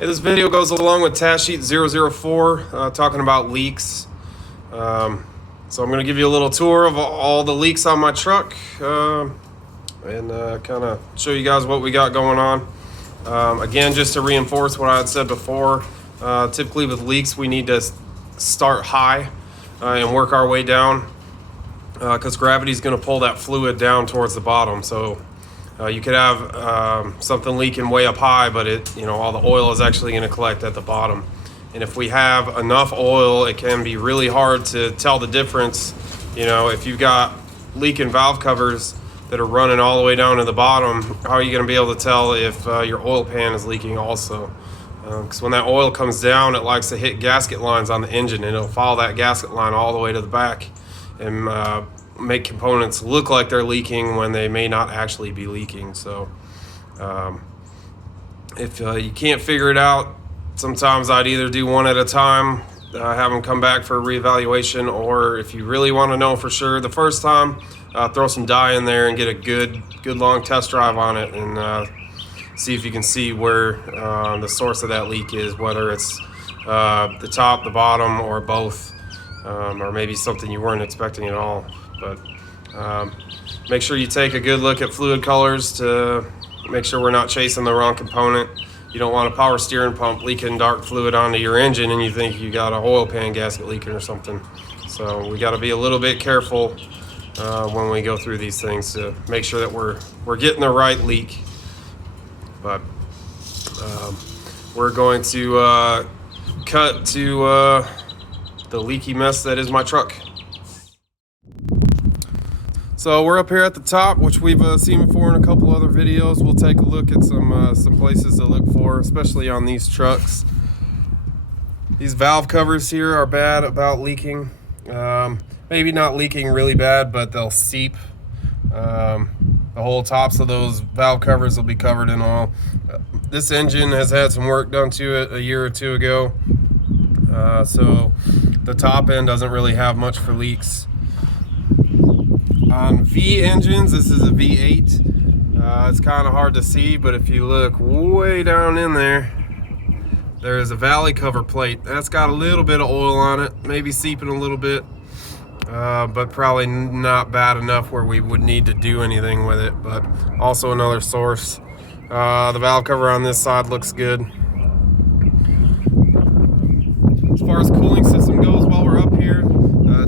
Hey, this video goes along with task sheet 004, talking about leaks. So I'm going to give you a little tour of all the leaks on my truck and kind of show you guys what we got going on. Again, just to reinforce what I had said before, typically with leaks we need to start high and work our way down because gravity is going to pull that fluid down towards the bottom. So you could have something leaking way up high, but all the oil is actually going to collect at the bottom. And if we have enough oil, it can be really hard to tell the difference. If you've got leaking valve covers that are running all the way down to the bottom, how are you going to be able to tell if your oil pan is leaking also? Because when that oil comes down, it likes to hit gasket lines on the engine, and it'll follow that gasket line all the way to the back and make components look like they're leaking when they may not actually be leaking. So if you can't figure it out, sometimes I'd either do one at a time, have them come back for a reevaluation, or if you really want to know for sure the first time, throw some dye in there and get a good long test drive on it and see if you can see where the source of that leak is, whether it's the top, the bottom, or both, or maybe something you weren't expecting at all. But make sure you take a good look at fluid colors to make sure we're not chasing the wrong component. You don't want a power steering pump leaking dark fluid onto your engine and you think you got a oil pan gasket leaking or something. So we got to be a little bit careful when we go through these things to make sure that we're getting the right leak. But we're going to cut to the leaky mess that is my truck. So we're up here at the top, which we've seen before in a couple other videos. We'll take a look at some places to look for, especially on these trucks. These valve covers here are bad about leaking. Maybe not leaking really bad, but they'll seep. The whole tops of those valve covers will be covered in oil. This engine has had some work done to it a year or two ago. So the top end doesn't really have much for leaks. On V engines, this is a V8. It's kind of hard to see, but if you look way down in there, there is a valley cover plate. That's got a little bit of oil on it, maybe seeping a little bit, but probably not bad enough where we would need to do anything with it. But also another source. The valve cover on this side looks good. As far as cooling system goes, while we're up here,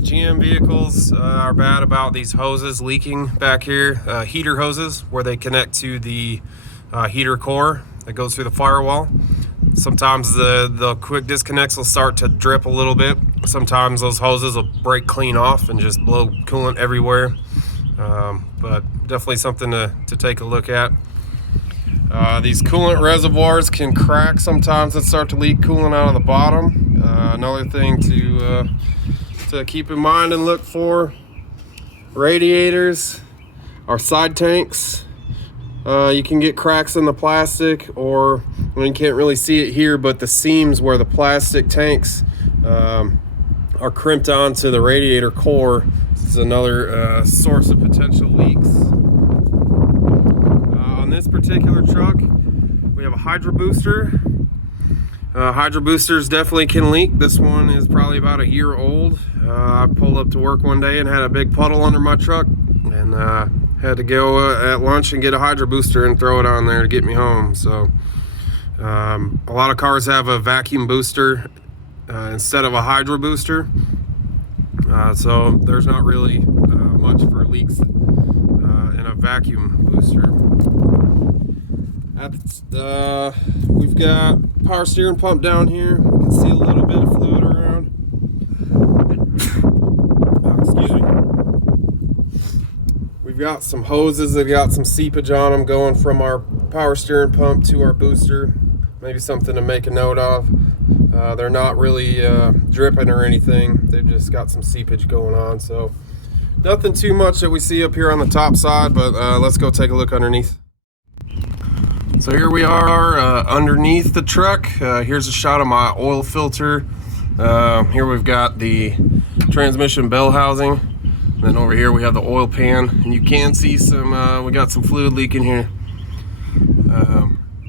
GM vehicles are bad about these hoses leaking back here, heater hoses where they connect to the heater core that goes through the firewall. Sometimes the quick disconnects will start to drip a little bit. Sometimes those hoses will break clean off and just blow coolant everywhere. But definitely something to take a look at. These coolant reservoirs can crack sometimes and start to leak coolant out of the bottom. Another thing to keep in mind and look for: radiators or side tanks. You can get cracks in the plastic, or you can't really see it here, but the seams where the plastic tanks are crimped onto the radiator core. This is another source of potential leaks. On this particular truck, we have a hydro booster. Hydro boosters definitely can leak. This one is probably about a year old. I pulled up to work one day and had a big puddle under my truck, and had to go at lunch and get a hydro booster and throw it on there to get me home. So a lot of cars have a vacuum booster instead of a hydro booster. So there's not really much for leaks in a vacuum booster. We've got power steering pump down here. You can see a little bit of fluid around. Excuse me. We've got some hoses that got some seepage on them going from our power steering pump to our booster. Maybe something to make a note of. They're not really dripping or anything. They've just got some seepage going on. So nothing too much that we see up here on the top side, but let's go take a look underneath. So here we are underneath the truck. Here's a shot of my oil filter. Here we've got the transmission bell housing. And then over here we have the oil pan. And you can see some, we got some fluid leaking here.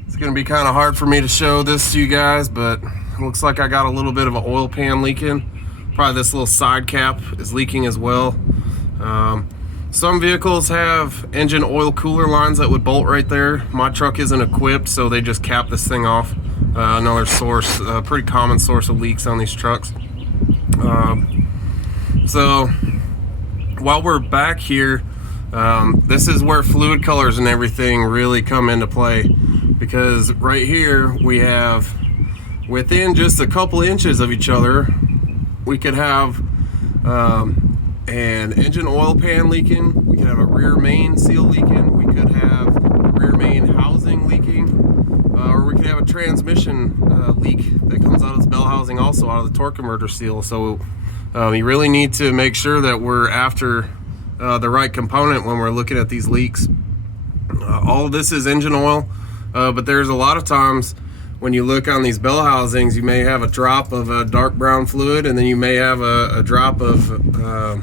It's gonna be kind of hard for me to show this to you guys, but it looks like I got a little bit of an oil pan leaking. Probably this little side cap is leaking as well. Some vehicles have engine oil cooler lines that would bolt right there. My truck isn't equipped, so they just cap this thing off. Another source, pretty common source of leaks on these trucks. So while we're back here, this is where fluid colors and everything really come into play, because right here we have, within just a couple inches of each other, we could have an engine oil pan leaking, we could have a rear main seal leaking, we could have a rear main housing leaking, or we could have a transmission leak that comes out of this bell housing, also out of the torque converter seal. So you really need to make sure that we're after the right component when we're looking at these leaks. All of this is engine oil, but there's a lot of times when you look on these bell housings, you may have a drop of a dark brown fluid, and then you may have a drop of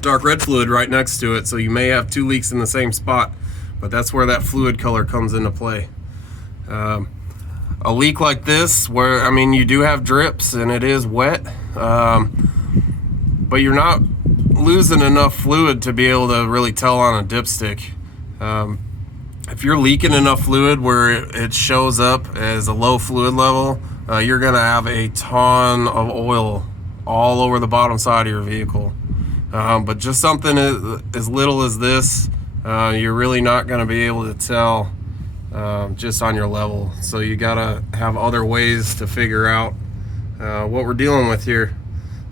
dark red fluid right next to it. So you may have two leaks in the same spot, but that's where that fluid color comes into play. A leak like this, where, I mean, you do have drips and it is wet, but you're not losing enough fluid to be able to really tell on a dipstick. If you're leaking enough fluid where it shows up as a low fluid level, you're gonna have a ton of oil all over the bottom side of your vehicle. But just something as little as this, you're really not gonna be able to tell just on your level. So you gotta have other ways to figure out what we're dealing with here.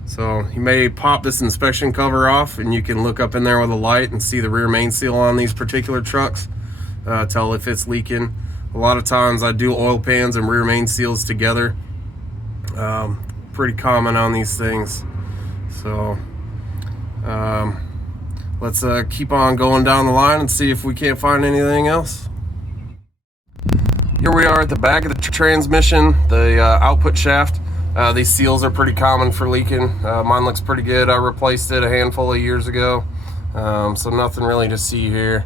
So you may pop this inspection cover off, and you can look up in there with a light and see the rear main seal on these particular trucks. Tell if it's leaking. A lot of times I do oil pans and rear main seals together. Pretty common on these things. So let's keep on going down the line and see if we can't find anything else. Here we are at the back of the transmission, the output shaft. These seals are pretty common for leaking. Mine looks pretty good. I replaced it a handful of years ago, so nothing really to see here.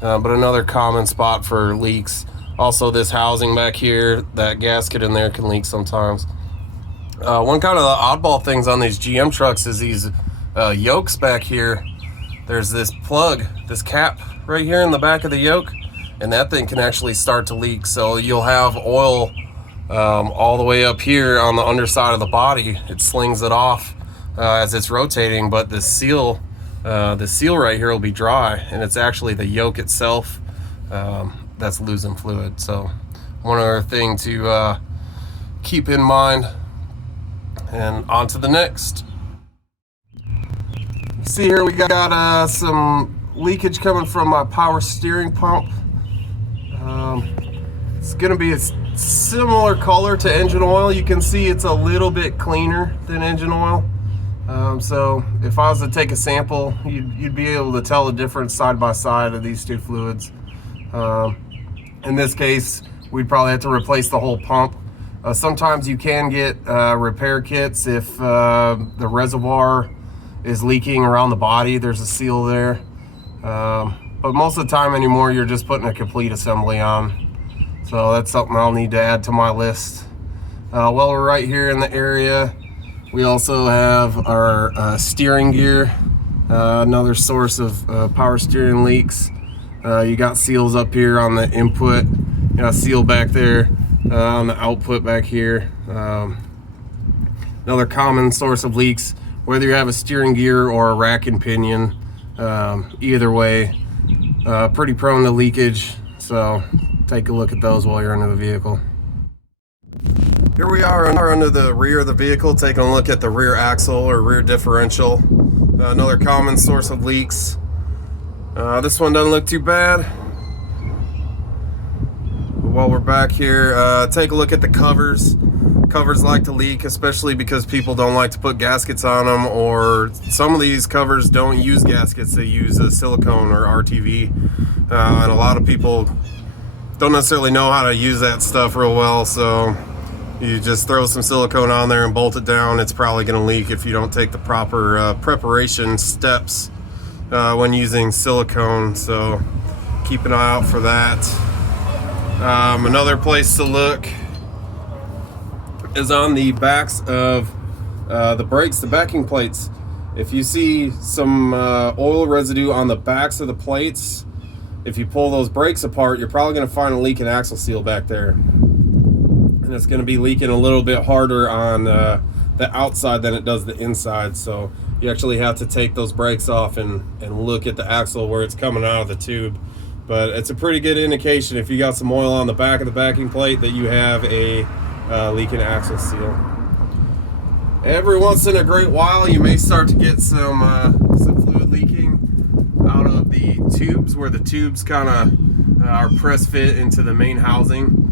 But another common spot for leaks. Also, this housing back here, that gasket in there can leak sometimes. One kind of the oddball things on these GM trucks is these yokes back here. There's this plug, this cap right here in the back of the yoke, and that thing can actually start to leak. So you'll have oil all the way up here on the underside of the body. It slings it off as it's rotating, but the seal right here will be dry, and it's actually the yoke itself that's losing fluid. So one other thing to keep in mind. And on to the next. See here, we got some leakage coming from my power steering pump. It's gonna be a similar color to engine oil. You can see it's a little bit cleaner than engine oil. So if I was to take a sample, you'd be able to tell the difference side by side of these two fluids. In this case, we'd probably have to replace the whole pump. Sometimes you can get repair kits if the reservoir is leaking around the body. There's a seal there. But most of the time anymore, you're just putting a complete assembly on. So that's something I'll need to add to my list. While we're right here in the area, we also have our steering gear, another source of power steering leaks. You got seals up here on the input, you got a seal back there on the output back here. Another common source of leaks, whether you have a steering gear or a rack and pinion, either way, pretty prone to leakage. So take a look at those while you're under the vehicle. Here we are under the rear of the vehicle, taking a look at the rear axle or rear differential. Another common source of leaks. This one doesn't look too bad. But while we're back here, take a look at the covers. Covers like to leak, especially because people don't like to put gaskets on them, or some of these covers don't use gaskets, they use a silicone or RTV. And a lot of people don't necessarily know how to use that stuff real well, so you just throw some silicone on there and bolt it down. It's probably going to leak if you don't take the proper preparation steps when using silicone. So keep an eye out for that. Another place to look is on the backs of the brakes, the backing plates. If you see some oil residue on the backs of the plates, if you pull those brakes apart, you're probably going to find a leak in axle seal back there. And it's going to be leaking a little bit harder on the outside than it does the inside. So you actually have to take those brakes off and look at the axle where it's coming out of the tube. But it's a pretty good indication if you got some oil on the back of the backing plate that you have a leaking axle seal. Every once in a great while, you may start to get some fluid leaking out of the tubes, where the tubes kind of are press fit into the main housing.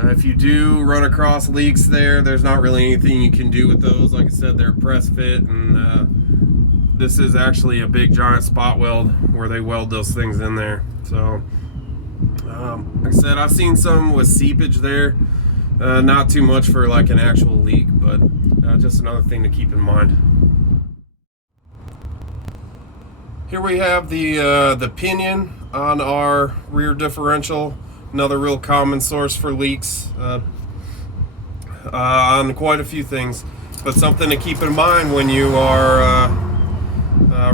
If you do run across leaks there, there's not really anything you can do with those. Like I said, they're press fit, and this is actually a big giant spot weld where they weld those things in there. So, like I said, I've seen some with seepage there. Not too much for like an actual leak, but just another thing to keep in mind. Here we have the pinion on our rear differential, another real common source for leaks on quite a few things, but something to keep in mind when you are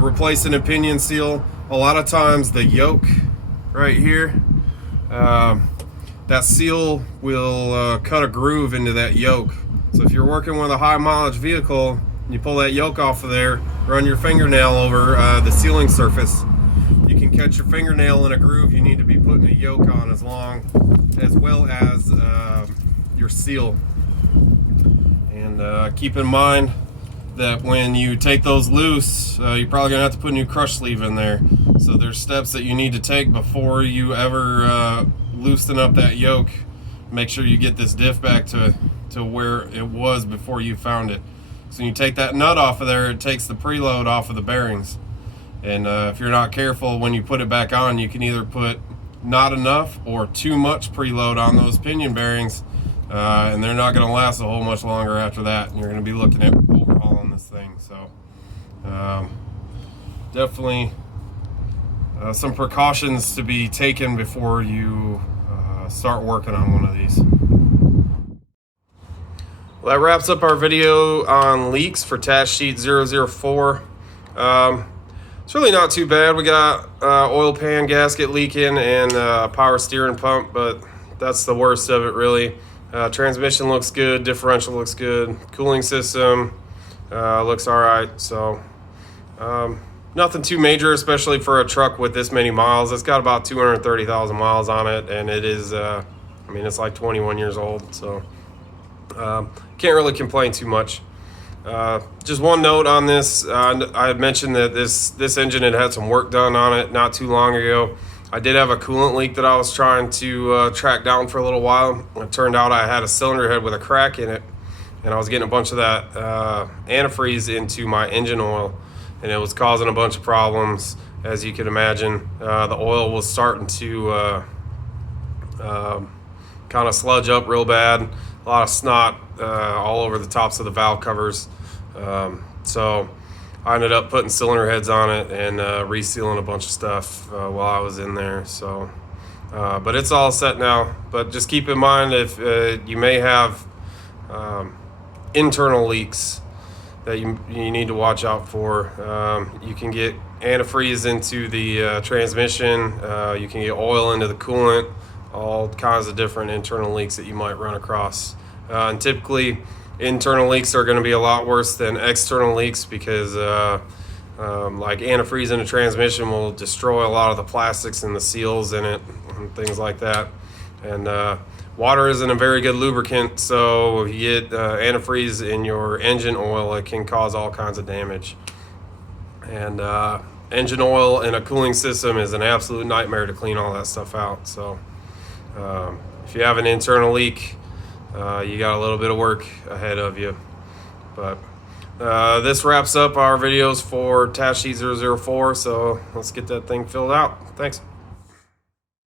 replacing a pinion seal. A lot of times the yoke right here, that seal will cut a groove into that yoke. So if you're working with a high mileage vehicle and you pull that yoke off of there, run your fingernail over the sealing surface, you can catch your fingernail in a groove. You need to be putting a yoke on as well as your seal. And keep in mind that when you take those loose, you're probably gonna have to put a new crush sleeve in there. So there's steps that you need to take before you ever loosen up that yoke. Make sure you get this diff back to where it was before you found it. So when you take that nut off of there, it takes the preload off of the bearings. And if you're not careful, when you put it back on, you can either put not enough or too much preload on those pinion bearings, and they're not going to last a whole much longer after that. And you're going to be looking at overhauling this thing. So definitely some precautions to be taken before you start working on one of these. Well, that wraps up our video on leaks for task sheet 004. It's really not too bad. We got oil pan gasket leaking and power steering pump, but that's the worst of it really. Transmission looks good, differential looks good, cooling system looks all right. So nothing too major, especially for a truck with this many miles. It's got about 230,000 miles on it, and it is, I mean, it's like 21 years old, so can't really complain too much. Just one note on this, I had mentioned that this engine had some work done on it not too long ago. I did have a coolant leak that I was trying to track down for a little while. It turned out I had a cylinder head with a crack in it, and I was getting a bunch of that antifreeze into my engine oil, and it was causing a bunch of problems. As you can imagine, the oil was starting to kind of sludge up real bad, a lot of snot all over the tops of the valve covers. So I ended up putting cylinder heads on it and resealing a bunch of stuff while I was in there. So, but it's all set now. But just keep in mind, if you may have internal leaks that you need to watch out for. You can get antifreeze into the transmission. You can get oil into the coolant. All kinds of different internal leaks that you might run across. And typically, internal leaks are going to be a lot worse than external leaks because like antifreeze in a transmission will destroy a lot of the plastics and the seals in it and things like that. And water isn't a very good lubricant, so if you get antifreeze in your engine oil, it can cause all kinds of damage. And engine oil in a cooling system is an absolute nightmare to clean all that stuff out. So if you have an internal leak, you got a little bit of work ahead of you. But this wraps up our videos for task sheet 004, so let's get that thing filled out. Thanks.